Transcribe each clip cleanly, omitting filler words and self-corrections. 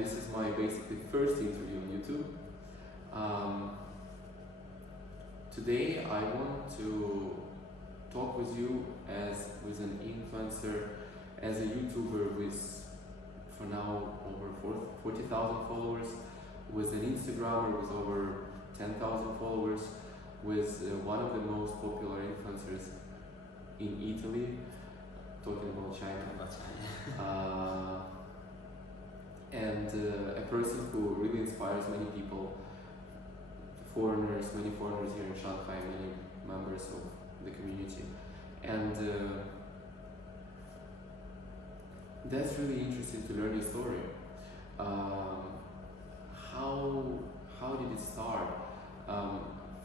this is my basically first interview on YouTube. Today I want to talk with you as with an influencer, as a YouTuber with, for now, over 40,000 followers, with an Instagrammer with over 10,000 followers, with one of the most popular influencers in Italy, talking about China. And a person who really inspires many people, many foreigners here in Shanghai, many members of the community. And that's really interesting to learn your story. How did it start?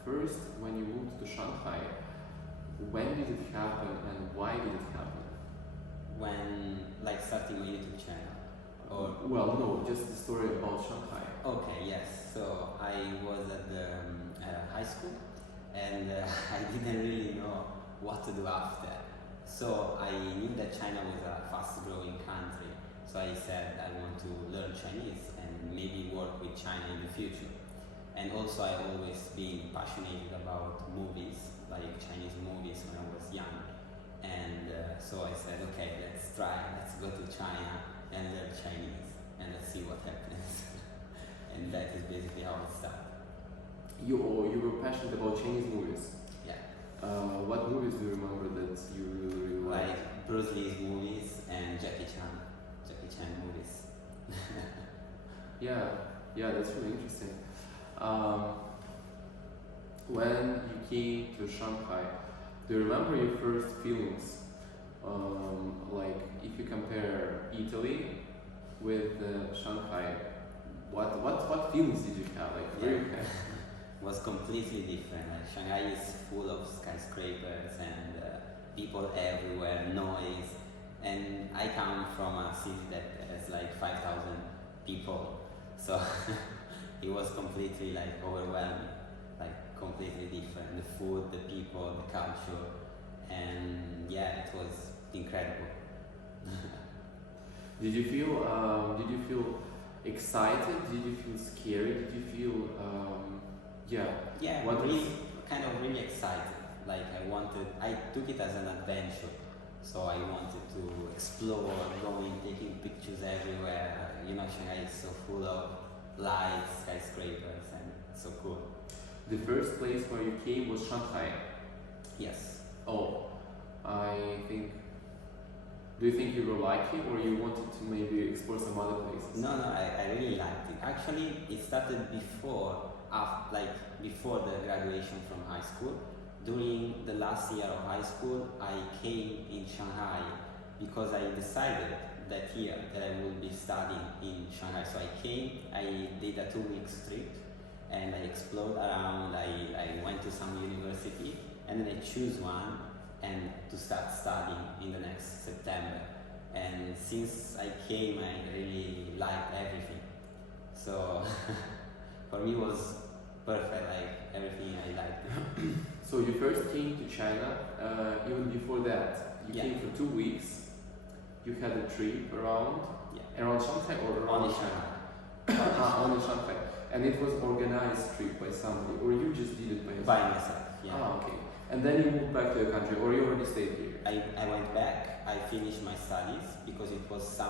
First, when you moved to Shanghai, when did it happen and why did it happen? When, like, starting my YouTube channel? Or well, no, just the story about Shanghai. Okay, yes. So I was at the high school, and I didn't really know what to do after. So I knew that China was a fast-growing country. So I said I want to learn Chinese and maybe work with China in the future. And also I always been passionate about movies, like Chinese movies when I was young. And so I said, okay, let's go to China and learn Chinese and let's see what happens. And that is basically how it started. You were passionate about Chinese movies? Yeah. What movies do you remember that you really liked? Like Bruce Lee's movies and Jackie Chan movies. Yeah, that's really interesting. When you came to Shanghai, do you remember your first feelings? Like if you compare Italy with Shanghai, what feelings did you have? Like where you had? Was completely different. Like, Shanghai is full of skyscrapers and people everywhere, noise. And I come from a city that has like 5,000 people, so it was completely like overwhelming, like completely different. The food, the people, the culture, and yeah, it was incredible. Did you feel excited? Did you feel scary? Did you feel Yeah, really excited. Like I took it as an adventure. So I wanted to explore, going, taking pictures everywhere. You know, Shanghai is so full of lights, skyscrapers, and so cool. The first place where you came was Shanghai? Yes. Oh, do you think you were lucky or you wanted to maybe explore some other places? No, I really liked it. Actually, it started before the graduation from high school. During the last year of high school, I came in Shanghai because I decided that year that I would be studying in Shanghai. So I came, I did a 2-week trip, and I explored around. I went to some university, and then I choose one and to start studying in the next September. And since I came, I really liked everything. So for me, it was perfect. Like everything, I liked it. So you first came to China, even before that, you came for 2 weeks, you had a trip around Shanghai or around Only Shanghai. Only Shanghai. And it was organized trip by somebody, or you just did it by yourself? By myself, yeah. Okay. And then you moved back to your country, or you already stayed here? I went back, I finished my studies, because it was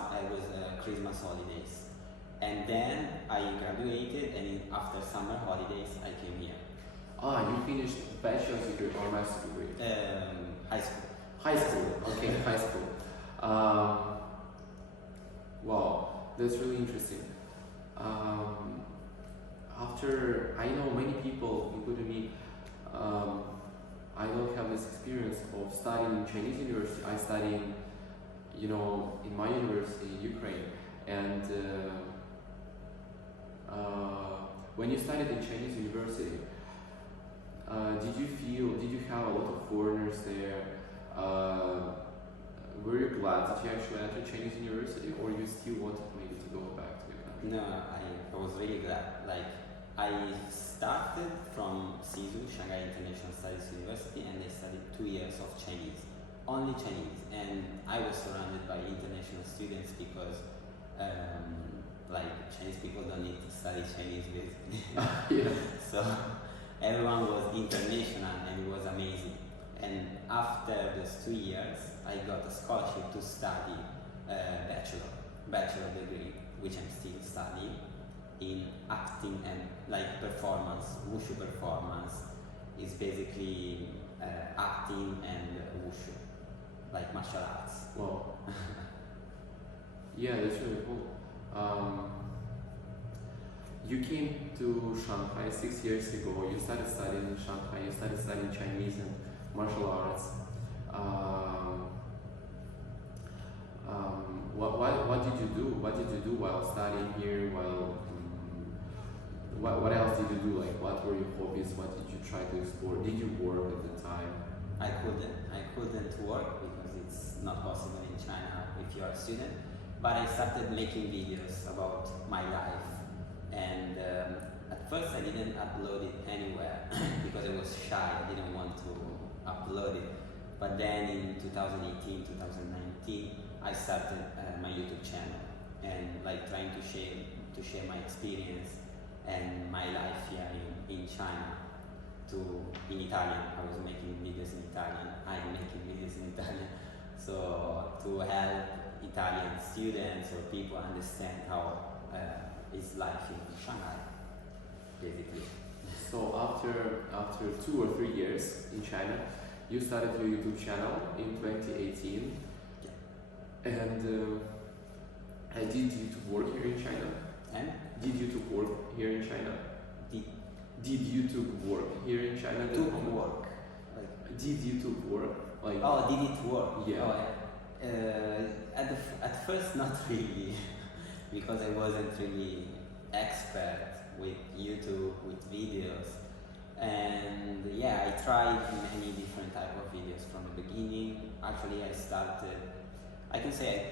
Christmas holidays. And then I graduated, and after summer holidays, I came here. You finished bachelor's degree or master's degree? High school. High school, okay, high school. Wow, that's really interesting. I know many people, including me, I don't have this experience of studying in Chinese university. I study in my university in Ukraine, and when you studied in Chinese university, did you have a lot of foreigners there? Were you glad that you actually entered Chinese university, or you still wanted maybe to go back to your country? No, I was really glad. Like, I started from CISU, Shanghai International Studies University, and I studied 2 years of Chinese, only Chinese, and I was surrounded by international students because like Chinese people don't need to study Chinese basically. Yeah. So everyone was international and it was amazing. And after those 2 years, I got a scholarship to study bachelor degree, which I'm still studying in acting and like performance, wushu performance is basically acting and wushu, like martial arts. Wow. Yeah, that's really cool. You came to Shanghai 6 years ago. You started studying in Shanghai. You started studying Chinese and martial arts. What did you do? What did you do while studying here? What else did you do? Like, what were your hobbies? What did you try to explore? Did you work at the time? I couldn't work because it's not possible in China if you are a student. But I started making videos about my life, and at first I didn't upload it anywhere because I was shy. I didn't want to upload it. But then in 2018, 2019, I started my YouTube channel and like trying to share my experience and my life here in China. In Italian. I was making videos in Italian. I'm making videos in Italian. So to help Italian students or people understand how is life in Shanghai, basically. So after 2 or 3 years in China, you started your YouTube channel in 2018. Yeah. And did YouTube work here in China? And did YouTube work here in China? Did YouTube work here in China? YouTube work. Like, did YouTube work? Like, oh, did it work? Yeah. Oh, at first, not really, because I wasn't really expert with YouTube, with videos. And yeah, I tried many different type of videos from the beginning. Actually, I can say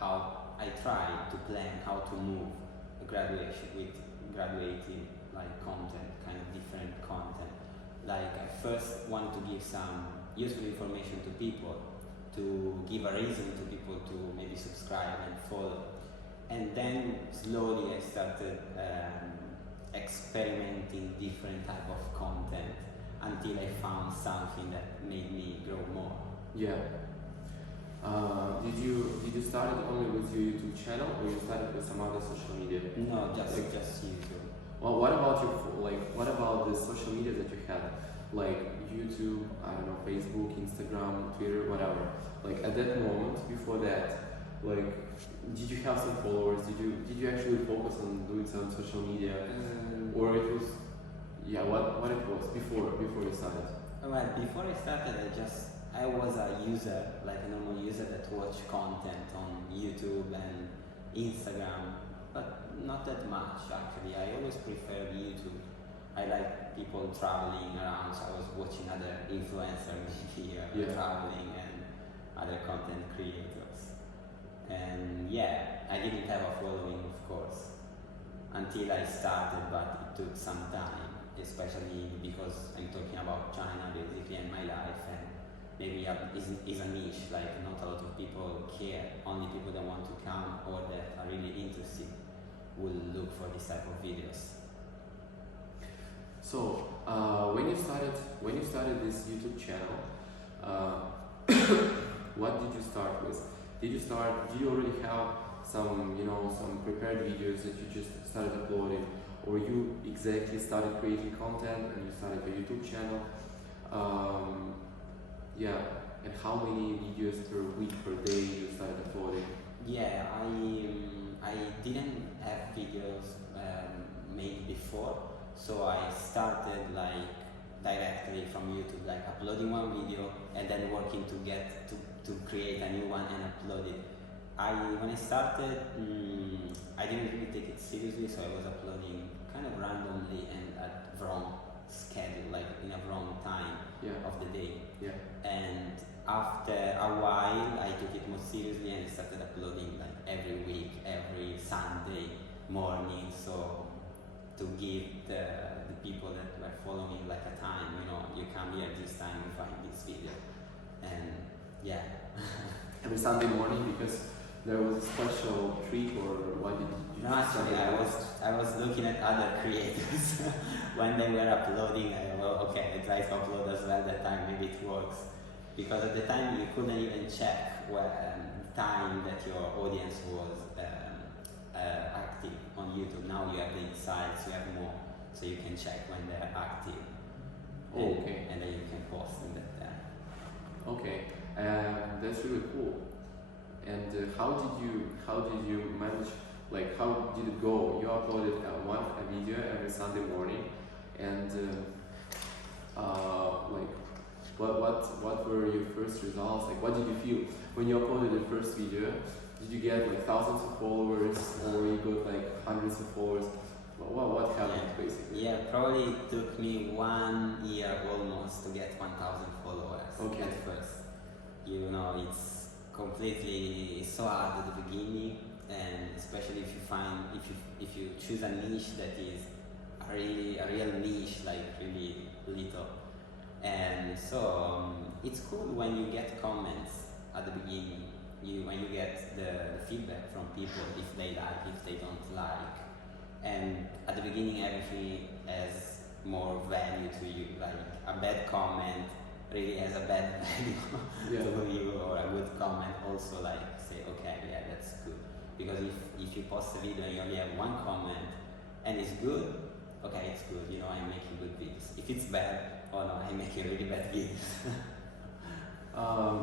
I tried to plan how to move a graduation with graduating like content, kind of different content. Like I first want to give some useful information to people, to give a reason to people to maybe subscribe and follow. And then slowly I started experimenting different type of content until I found something that made me grow more. Yeah. Did you start it only with your YouTube channel, or you started with some other social media? No, just YouTube. Well, what about the social media that you had, like YouTube, I don't know, Facebook, Instagram, Twitter, whatever? Like at that moment, before that, like, did you have some followers? Did you actually focus on doing some social media, or it was, yeah, what it was before you started? Well, before I started, I was a user, like a normal user that watched content on YouTube and Instagram, but not that much actually. I always preferred YouTube. I like people traveling around, so I was watching other influencers here traveling and other content creators. And yeah, I didn't have a following, of course, until I started, but it took some time, especially because I'm talking about China basically and my life, and maybe is a niche, like not a lot of people care, only people that want to come or that are really interested will look for this type of videos. So when you started this YouTube channel, what did you start with? Did you already have some prepared videos that you just started uploading, or you exactly started creating content and you started a YouTube channel? Yeah, and how many videos per week, per day you started uploading? Yeah, I didn't have videos made before, so I started like directly from YouTube, like uploading one video and then working to create a new one and upload it. When I started, I didn't really take it seriously, so I was uploading kind of randomly and at wrong schedule, like in a wrong time of the day. Yeah. And after a while, I took it more seriously and I started uploading like every week, every Sunday morning. So to give the people that were following like a time, you come here this time, you find this video, and yeah. Every Sunday morning, because there was a special trick, or why did you? No, actually, I was looking at other creators when they were uploading. Okay, I tried to upload as well that time. Maybe it works, because at the time you couldn't even check time that your audience was active on YouTube. Now you have the insights, you have more, so you can check when they're active. Oh, okay. And then you can post in that time. Okay, that's really cool. And how did you manage? Like, how did it go? You uploaded a video every Sunday morning, and like, what were your first results? Like, what did you feel when you uploaded the first video? Did you get like thousands of followers, or you got like hundreds of followers? What happened basically? Yeah, probably it took me 1 year almost to get 1,000 followers. Okay. At first. You know, it's completely so hard at the beginning, and especially if you choose a niche that is a real niche, like really little. And so it's cool when you get comments at the beginning. When you get the feedback from people, if they like, if they don't like. And at the beginning, everything has more value to you. Like a bad comment really has a bad value to you, or a good comment also, like say, okay, yeah, that's good. Because if you post a video and you only have one comment and it's good, okay, it's good. You know, I'm making good videos. If it's bad, oh no, I'm making really bad videos.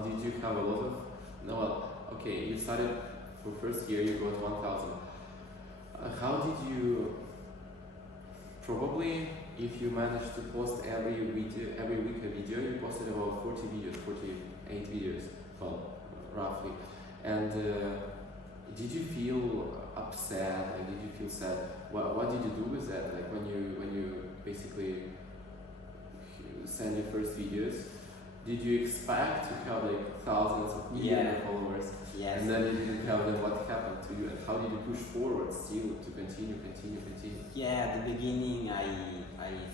Did you have a lot of? No, well, okay, you started for first year, you got 1,000. How did you? Probably, if you managed to post every week a video, you posted about 40 videos, 48 videos, well, roughly. And did you feel upset? Like, did you feel sad? What did you do with that? Like when you basically send your first videos, did you expect to have like thousands of millions of followers? Yes. And then you didn't have them. What happened to you? And how did you push forward still to continue? Yeah, at the beginning I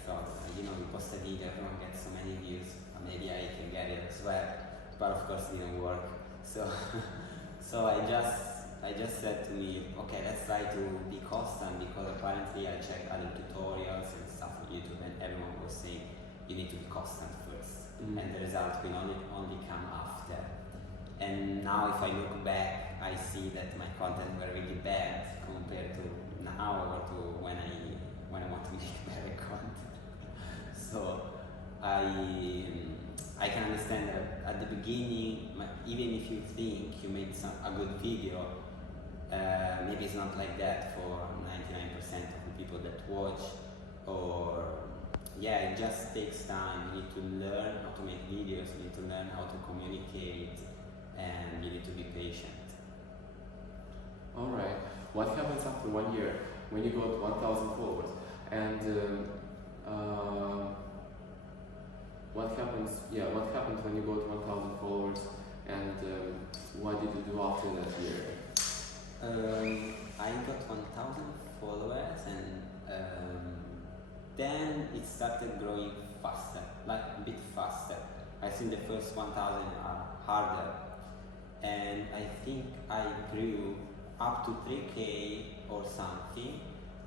thought, you know, we post a video, everyone gets so many views, maybe I can get it as well. But of course it didn't work. So I just said to me, okay, let's try to be constant, because apparently I checked other tutorials and stuff on YouTube, and everyone was saying you need to be constant first, and the result will only come after. And now if I look back, I see that my content were really bad compared to now, or to when I want to make better content. So I can understand that at the beginning, even if you think you made a good video, maybe it's not like that for 99% of the people that watch. Or yeah, it just takes time. You need to learn how to make videos, you need to learn how to communicate, and you need to be patient. Alright, what happens after 1 year when you got 1,000 followers? And what happened when you got 1,000 followers? And what did you do after that year? I got 1,000 followers, and then it started growing faster, like a bit faster. I think the first 1,000 are harder, and I think I grew up to 3K or something,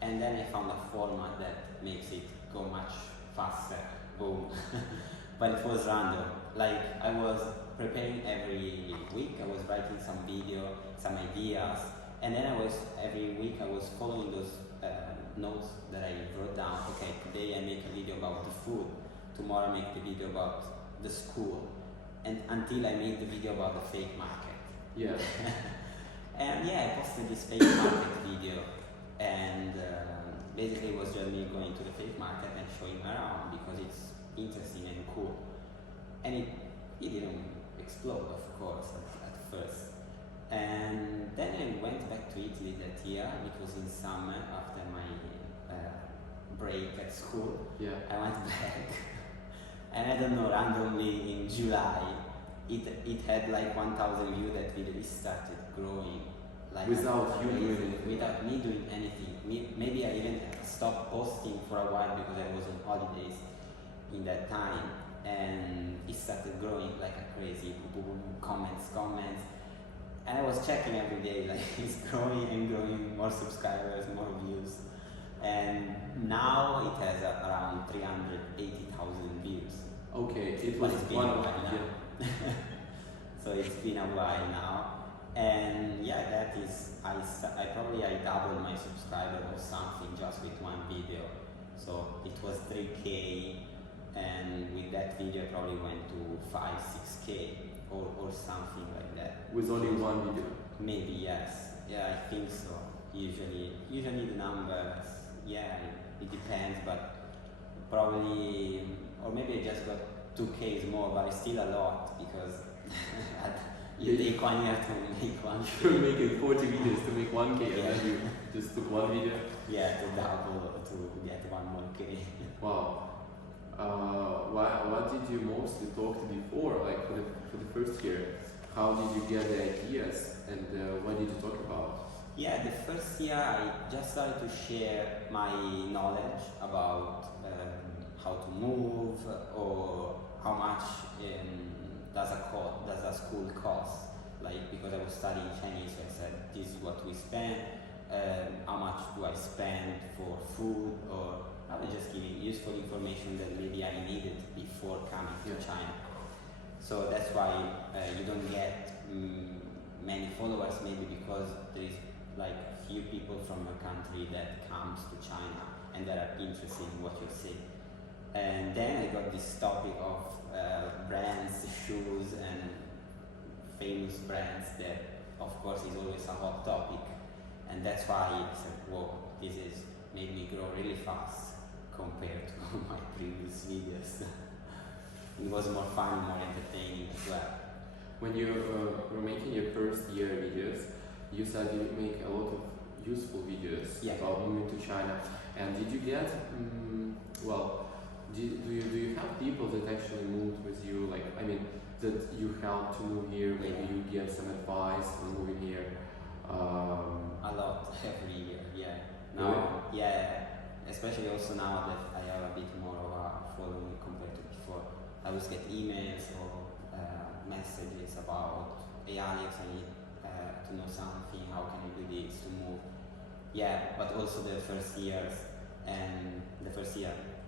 and then I found a format that makes it go much faster. Boom. But it was random. Like, I was preparing every week, I was writing some video, some ideas, and then every week I was following those notes that I wrote down. Okay, today I make a video about the food, tomorrow I make the video about the school, and until I made the video about the fake market. Yeah. And yeah, I posted this fake market video, and basically it was just me going to the fake market and showing around, because it's interesting and cool. And it didn't explode, of course, at first. And then I went back to Italy that year, because in summer, after my break at school, I went back. And I don't know, randomly in July, it had like 1,000 views. That video started growing. Like without you doing anything? Without me doing anything. Maybe I even stopped posting for a while because I was on holidays in that time. And it started growing like a crazy, comments. And I was checking every day, like it's growing and growing, more subscribers, more views. And now it has around 380,000 views. Okay, it But was it's been one a while now. yeah. So it's been a while now. And yeah, that is, I doubled my subscriber or something just with one video. So it was 3K, and with that video I probably went to 5, 6K or something like that. With only one video? Maybe, yes. Yeah, I think so. Usually the numbers, yeah, it depends, but probably, or maybe I just got 2Ks more, but it's still a lot because you take 1 year to make one. You're making 40 videos to make 1K, and then you just took one video? Yeah, to double, to get 1 more K. Wow. What did you mostly talk to before, like for the first year? How did you get the ideas, and what did you talk about? Yeah, the first year I just started to share my knowledge about how to move or how much does a school cost. Like, because I was studying Chinese, so I said this is what we spend, how much do I spend for food, or I was just giving useful information that maybe I needed before coming to China. So that's why you don't get many followers, maybe because there is like few people from a country that comes to China and that are interested in what you're saying. And then I got this topic of brands, shoes, and famous brands that, of course, is always a hot topic. And that's why I said, whoa, this is made me grow really fast compared to my previous videos. It was more fun, more entertaining as well. When you were making your first year videos, you said you make a lot of useful videos about moving to China. And did you get, do you have people that actually moved with you? Like, I mean, that you helped to move here, maybe you get some advice on moving here? A lot every year, yeah. Now, yeah, especially also now that I have a bit more of a following compared to before. I always get emails or messages about, hey Alex, I need to know something, how can I do this to move? Yeah, but also the first year,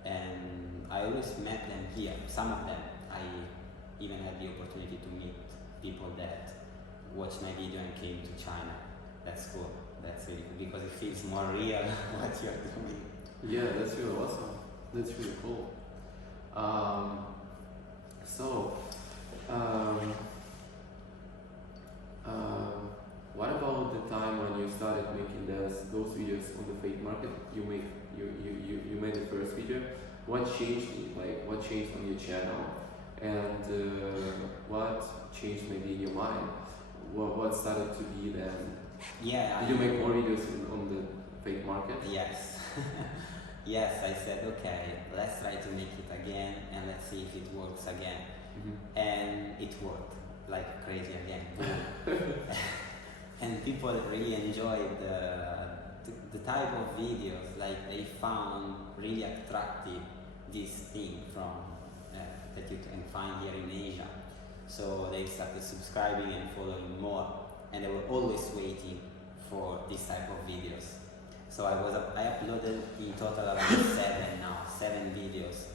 and I always met them here. Some of them, I even had the opportunity to meet people that watched my video and came to China. That's cool. That's really cool because it feels more real what you're doing. Yeah, that's really awesome. That's really cool. What about the time when you started making those videos on the fake market? You made the first video. What changed? Like, what changed on your channel, and what changed maybe in your mind? What started to be then? Yeah. Did you make more videos on the fake market? Yes. Yes, I said, okay, let's try to make it again and let's see if it works again. Mm-hmm. And it worked like crazy again. And people really enjoyed the type of videos, like they found really attractive this thing from that you can find here in Asia. So they started subscribing and following more, and they were always waiting for this type of videos. So I uploaded in total around 7 videos,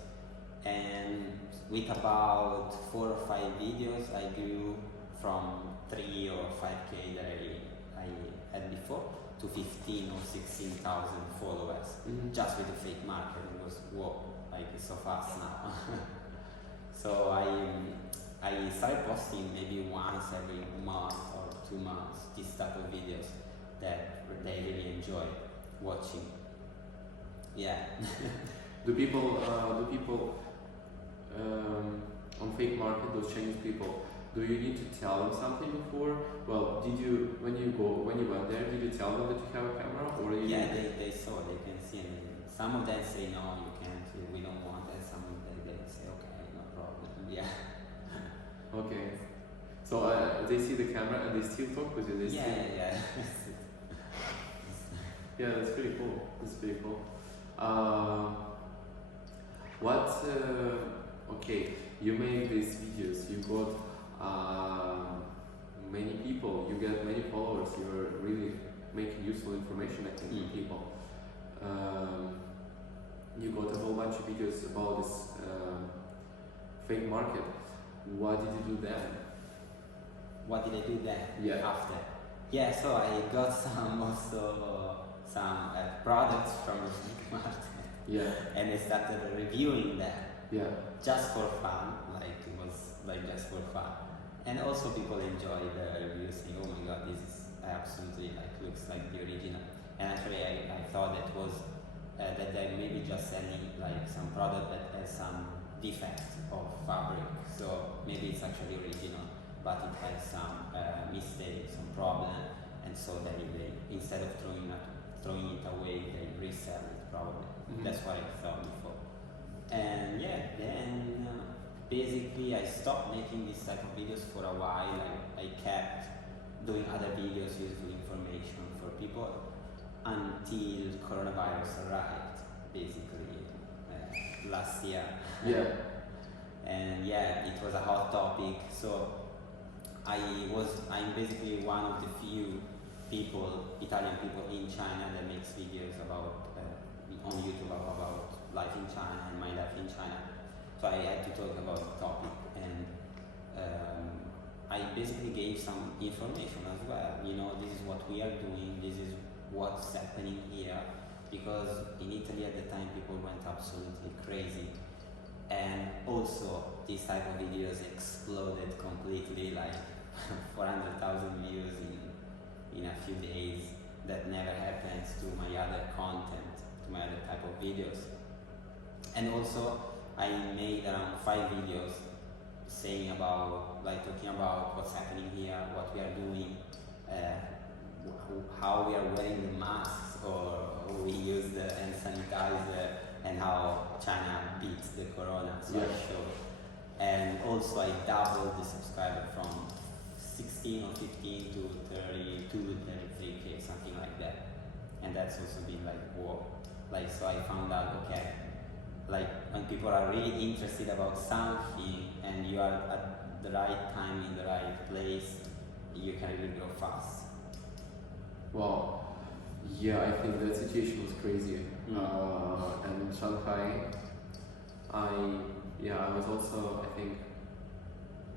and with about 4 or 5 videos I grew from 3 or 5K that I had before to 15 or 16,000 followers, just with the fake market. It was, whoa, like it's so fast now. So I started posting maybe once every month or 2 months this type of videos that they really enjoy watching. Yeah. Do people on fake market, those Chinese people, do you need to tell them something before? Well, did you when you went there, did you tell them that you have a camera, or they saw, they can see. And some of them say no, you can't, we don't want it. Some of them they say okay, no problem. Yeah. Okay. So they see the camera and they still talk with you. Yeah. Yeah, that's pretty cool. Okay, you make these videos, you got many people, you get many followers, you're really making useful information, I think, for people. You got a whole bunch of videos about this fake market. What did you do then? What did I do then? Yeah. After? Yeah, so I got some products from the fake market. Yeah. And I started reviewing them. Yeah. Just for fun, like it was like just for fun. And also people enjoy the reviews, saying, oh my god, this is absolutely like looks like the original. And actually I thought that was that they maybe just selling like some product that has some defect of fabric. So maybe it's actually original, but it has some mistake, some problem, and so they instead of throwing it away, they resell it probably. Mm-hmm. That's what I thought before. And yeah, then basically I stopped making this type of videos for a while. I kept doing other videos, useful information for people, until coronavirus arrived, basically last year. Yeah. And yeah, it was a hot topic. So I'm basically one of the few people, Italian people in China that makes videos about on YouTube about life in China and my life in China. So I had to talk about the topic, and I basically gave some information as well. You know, this is what we are doing, this is what's happening here, because in Italy at the time people went absolutely crazy, and also these type of videos exploded completely, like 400,000 views in a few days. That never happens to my other content, to my other type of videos. And also I made around 5 videos saying about, like talking about what's happening here, what we are doing, how we are wearing the masks, or we use the hand sanitizer, and how China beats the corona. So I showed. And also I doubled the subscriber from 16 or 15 to 32, 33k, something like that. And that's also been like, whoa. Like, so I found out, okay, like when people are really interested about something and you are at the right time in the right place, you can really grow fast. Wow. Yeah, I think that situation was crazy. And in Shanghai, I was also, I think,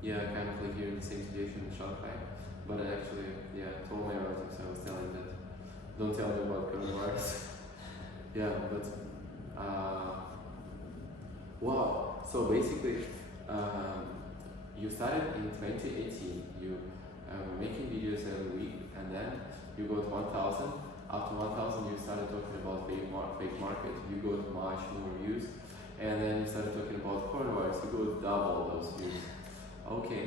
kind of like here in the same situation in Shanghai. But I actually, told my relatives, I was telling that, don't tell me about coronavirus. But wow. So basically, you started in 2018. You were making videos every week, and then you got 1,000. After 1,000, you started talking about fake market. You got much more views, and then you started talking about coronavirus. You got double those views. Okay.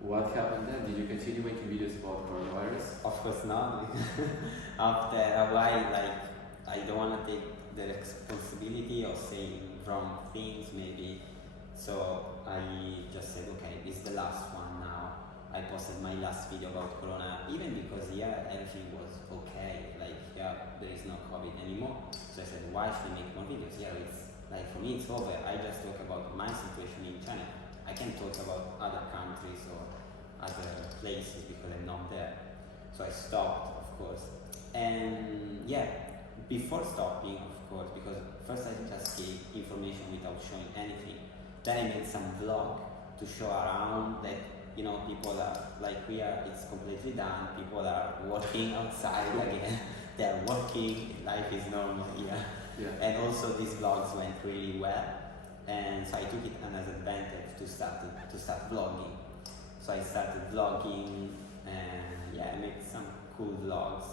What happened then? Did you continue making videos about coronavirus? Of course not. After a while, like, I don't want to take the responsibility of saying wrong things, maybe. So I just said, okay, this is the last one now. I posted my last video about corona, even because everything was okay. Like, there is no COVID anymore. So I said, why should I make more videos? It's like, for me it's over. I just talk about my situation in China. I can talk about other countries or other places because I'm not there. So I stopped, of course. And before stopping, of course, because first I just gave information without showing anything. Then I made some vlog to show around that, you know, people are like it's completely done. People are working outside again. They're working, life is normal here. And also these vlogs went really well. And so I took it as an advantage to start vlogging. So I started vlogging, and I made some cool vlogs.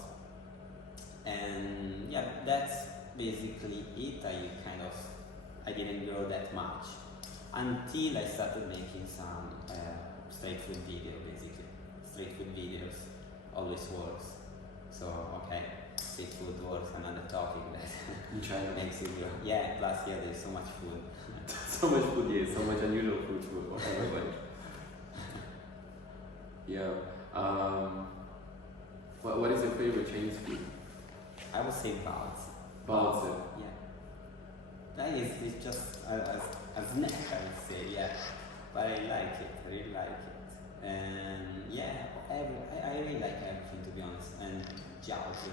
And that's basically it. I didn't grow that much until I started making some street food video, basically. Street food videos always works. So street food works, another topic that in China makes you grow. Plus there's so much food. So much food, so much unusual food, whatever. What is your favorite Chinese food? I would say baozi. Baozi. That is, it's just a snack, I would say, but I like it, I really like it. And yeah, I really like everything, to be honest. And jiaozi,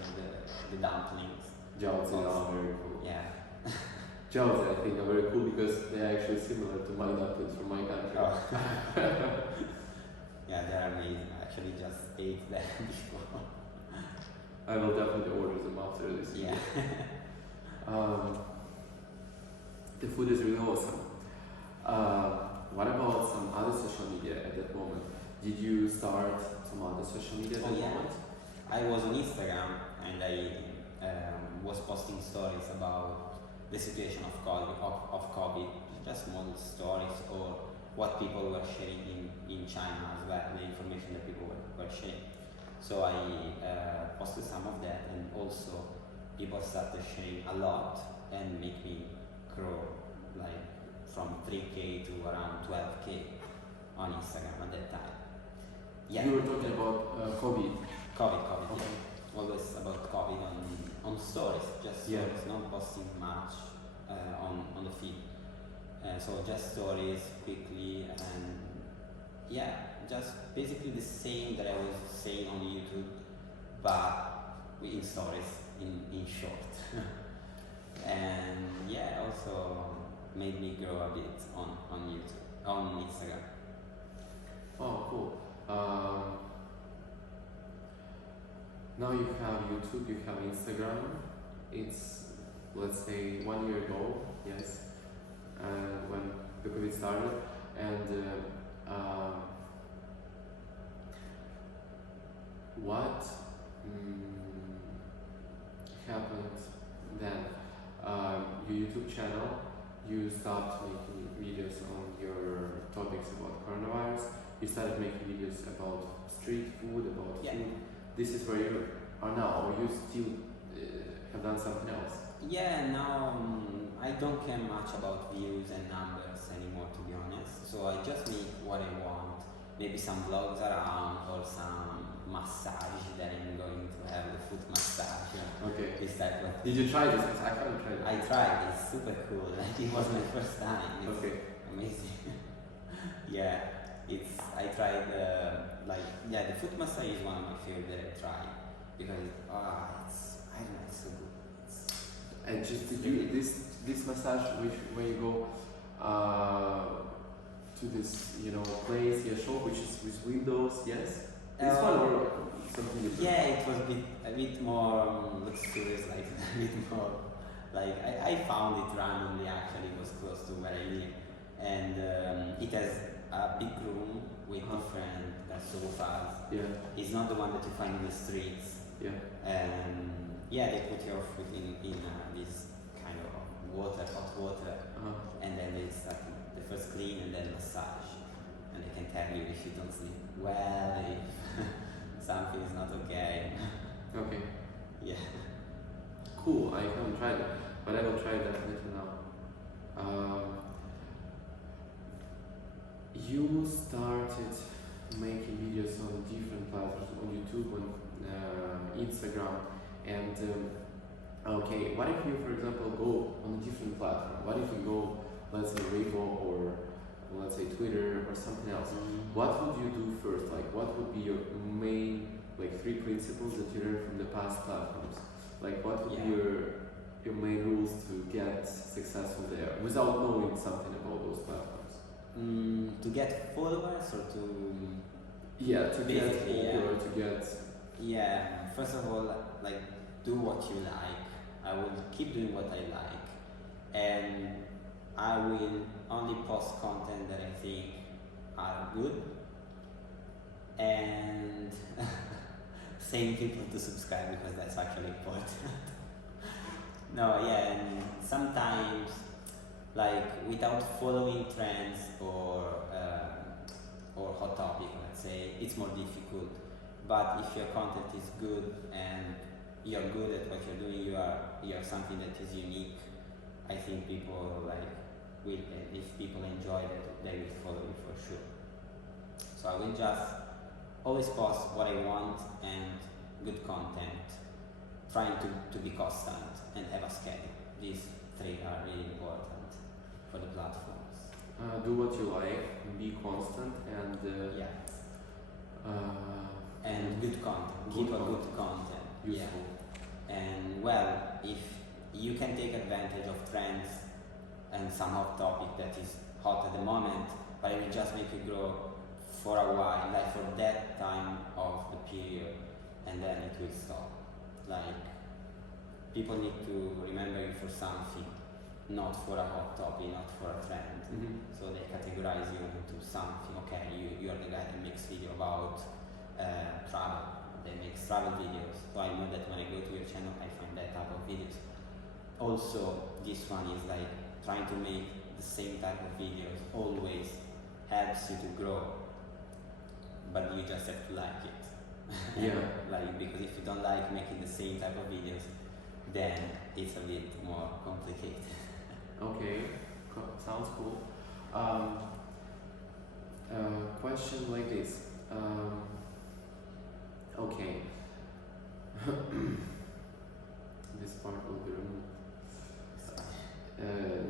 the dumplings. Jiaozi are very cool. Yeah. Jiaozi, I think, are very cool because they are actually similar to my dumplings from my country. Oh. Yeah, they're amazing. I actually just ate them before. I will definitely order them after this video. Yeah. The food is really awesome. What about some other social media at that moment? Did you start some other social media at that moment? I was on Instagram and I was posting stories about the situation of COVID, just small stories or what people were sharing in China as well, the information that people were sharing. So I posted some of that, and also people started sharing a lot and make me grow like from 3K to around 12K on Instagram at that time. Yeah. You were talking about COVID. COVID. Okay. Yeah. Always about COVID on stories, just stories, not posting much on the feed. So just stories quickly, and yeah, just basically the same that I was saying on YouTube, but in stories, in short. And yeah, also made me grow a bit on YouTube, on Instagram. Oh, cool. Now you have YouTube, you have Instagram. It's, let's say, 1 year ago, yes, when the COVID started. And what happened then? Your YouTube channel, you stopped making videos on your topics about coronavirus. You started making videos about street food, about food. This is where you are now, or you still have done something else? Yeah, now I don't care much about views and numbers anymore, to be honest. So I just make what I want. Maybe some vlogs around or some massage that I'm going to have, the foot massage. Okay. This type of. Did you try this? Because I haven't tried it. I tried. It's super cool. Like it was my first time. It's okay. Amazing. Yeah. I tried the foot massage is one of my favorite that I tried because I don't know, it's so good. And just to do this massage, when you go to this place, shop which is with windows, yes. This one or something different? Yeah, it was a bit more luxurious, like a bit more like I found it randomly. Actually, it was close to where I live, and it has a big room with different sofas. Yeah. It's not the one that you find in the streets. Yeah. Yeah, they put your foot in this kind of hot water, and then they start the first clean and then massage, and they can tell you if you don't sleep well, if something is not okay. Okay. Yeah. Cool. I haven't tried it, but I will try that later now. You started making videos on different platforms, on YouTube, on Instagram, and okay, what if you, for example, go on a different platform? What if you go, let's say, Weibo or let's say Twitter or something else? What would you do first? Like, what would be your main, like, 3 principles that you learned from the past platforms? Like, what would be your main rules to get successful there without knowing something about those platforms? To get followers or to to get first of all, like, do what you like. I will keep doing what I like, and I will only post content that I think are good, and saying people to subscribe because that's actually important. And sometimes, like, without following trends or hot topic, let's say, it's more difficult. But if your content is good and you're good at what you're doing, you're something that is unique, I think people will, if people enjoy it, they will follow you for sure. So I will just always post what I want and good content, trying to be constant and have a schedule. These 3 are really important for the platforms. Do what you like, be constant, and and good content. Keep a good content. Useful. Yeah. And well, if you can take advantage of trends and some hot topic that is hot at the moment, but it will just make you grow for a while, like for that time of the period, and then it will stop. Like, people need to remember you for something, not for a hot topic, not for a trend. So they categorize you into something. Okay, you are the guy that makes video about travel. They make travel videos. So I know that when I go to your channel, I find that type of videos. Also, this one is like trying to make the same type of videos always helps you to grow, but you just have to like it. Yeah. Like, because if you don't like making the same type of videos, then it's a bit more complicated. Okay, sounds cool. Question like this. Okay. This part will be removed.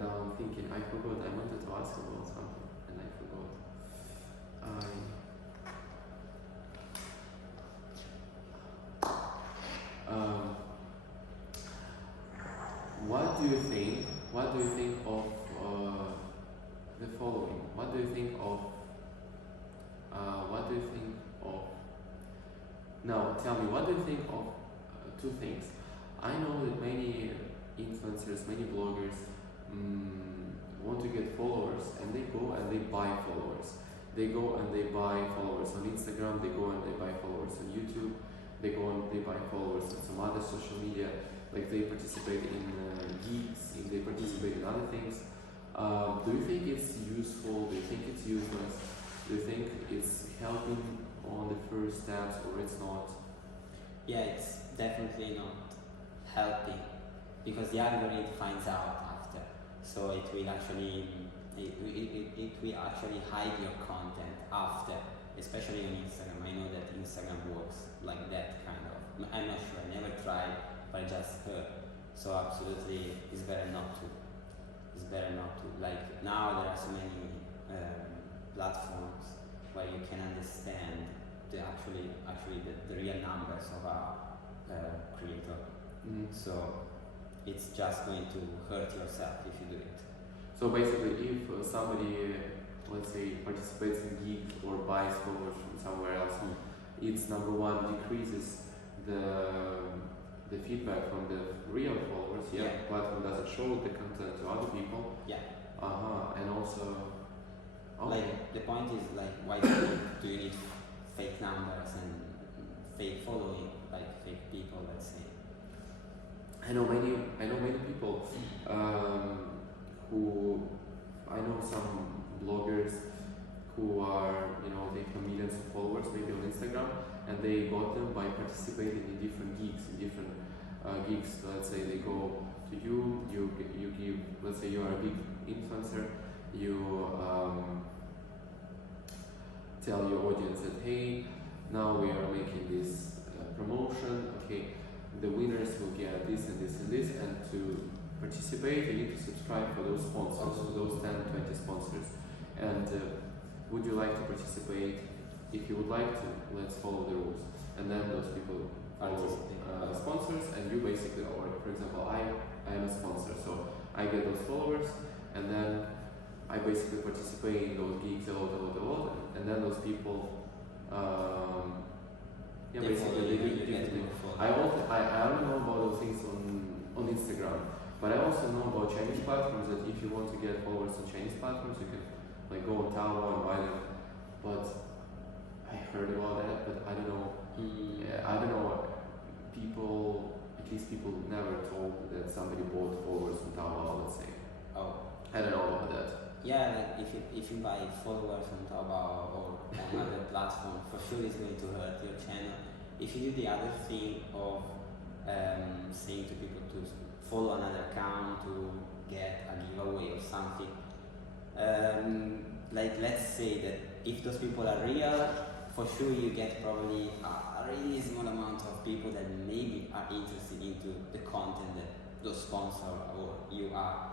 Now I'm thinking, I forgot, I wanted to ask about something and I forgot. What do you think? What do you think of the following? What do you think of? What do you think of? Now, tell me, what do you think of two things? I know that many influencers, many bloggers want to get followers, and they go and they buy followers. They go and they buy followers on Instagram. They go and they buy followers on YouTube. They go and they buy followers on some other social media. Like, they participate in geeks, they participate in other things. Do you think it's useful? Do you think it's useless? Do you think it's helping on the first steps, or it's not? Yeah, it's definitely not helping, because the algorithm finds out after, so it will actually hide your content after, especially on Instagram. I know that Instagram works like that kind of. I'm not sure, I never tried, but I just heard. So absolutely, it's better not to. It's better not to. Like, now there are so many platforms where you can understand the real numbers of a creator. So it's just going to hurt yourself if you do it. So basically, if somebody, let's say, participates in gigs or buys followers from somewhere else, it's number one, decreases the feedback from the real followers. Yeah. Platform doesn't show the content to other people. Yeah. And also, okay. Like, the point is, like, why do you need fake numbers and fake following, like fake people, let's say? I know many people who, I know some bloggers who are, they have millions of followers maybe on Instagram, and they got them by participating in different gigs, gigs. Let's say they go to you give, let's say you are a big influencer, you tell your audience that, hey, now we are making this promotion, okay, the winners will get this and this and this, and to participate you need to subscribe for those sponsors, for those 10, 20 sponsors. And would you like to participate? If you would like to, let's follow the rules. And then those people follow sponsors, and you basically, or for example, I am a sponsor, so I get those followers, and then I basically participate in those gigs a lot, and then those people, basically they get me. I only know about those things on Instagram, but I also know about Chinese platforms that if you want to get followers on Chinese platforms, you can like go on Taobao and buy them. But I heard about that, but I don't know. I don't know. At least people never told that somebody bought followers on Taobao, let's say. Oh. I don't know about that. Yeah, like if you buy followers on Taobao or another platform, for sure it's going to hurt your channel. If you do the other thing of saying to people to follow another account to get a giveaway or something, like, let's say that if those people are real, for sure you get probably a really small amount of people that maybe are interested into the content that those sponsor or you are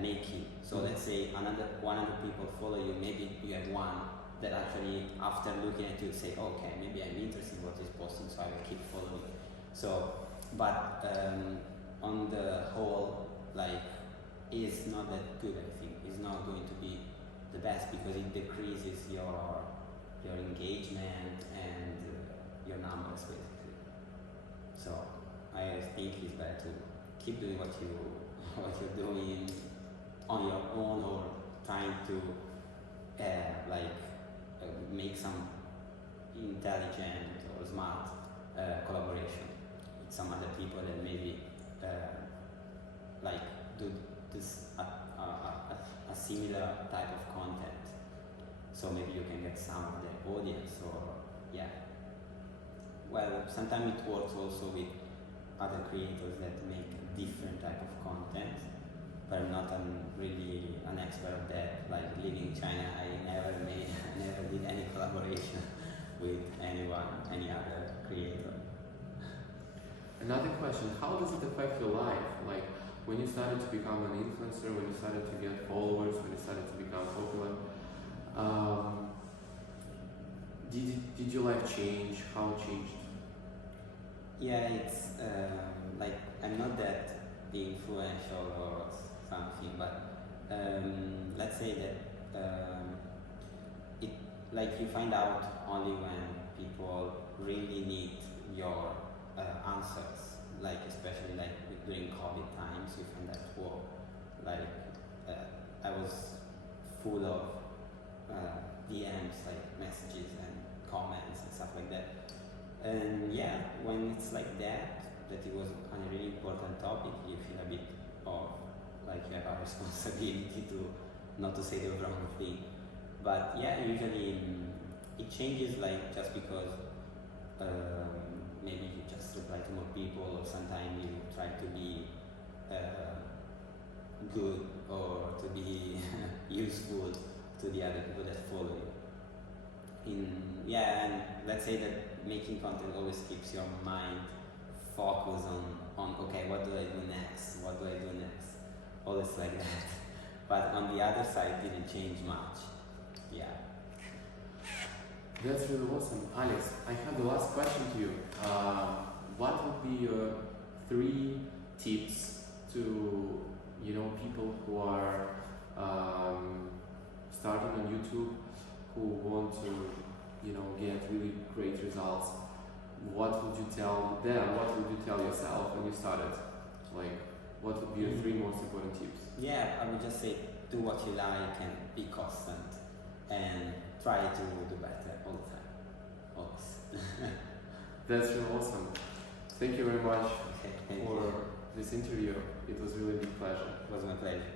making. So let's say 100 people follow you, maybe you have one that actually after looking at you say, okay, maybe I'm interested in what he's posting, so I will keep following. So, but on the whole, like, it's not that good. I think it's not going to be the best because it decreases your engagement and your numbers basically. So I think it's better to keep doing what you're doing on your own, or trying to make some intelligent or smart collaboration with some other people that maybe do this a similar type of content. So maybe you can get some of the audience, or yeah. Well, sometimes it works also with other creators that make a different type of content, but I'm not really an expert of that. Like living in China, I never did any collaboration with anyone, any other creator. Another question, how does it affect your life? Like when you started to become an influencer, when you started to get followers, when you started to become popular, did your life change? How it changed? Yeah, it's like I'm not that influential or something, but let's say that it, like, you find out only when people really need your answers, like especially like during COVID times. You find that, whoa, like I was full of DMs, like messages and comments and stuff like that. And yeah, when it's like that it was a really important topic, you feel a bit of like you have a responsibility to not to say the wrong thing. But yeah, usually it changes, like just because maybe you just reply to more people, or sometimes you try to be good or to be useful to the other people that follow you. And let's say that making content always keeps your mind focused on okay, what do I do next? What do I do next? Always like that. But on the other side, it didn't change much. Yeah. That's really awesome. Alex, I have the last question to you. What would be your 3 tips to people who are starting on YouTube, who want to get really great results? What would you tell them? What would you tell yourself when you started? Like, what would be your 3 most important tips? Yeah, I would just say do what you like and be constant and try to do better all the time. Always. That's really awesome. Thank you very much Thank for you. this interview. It was really a big pleasure. It was my pleasure.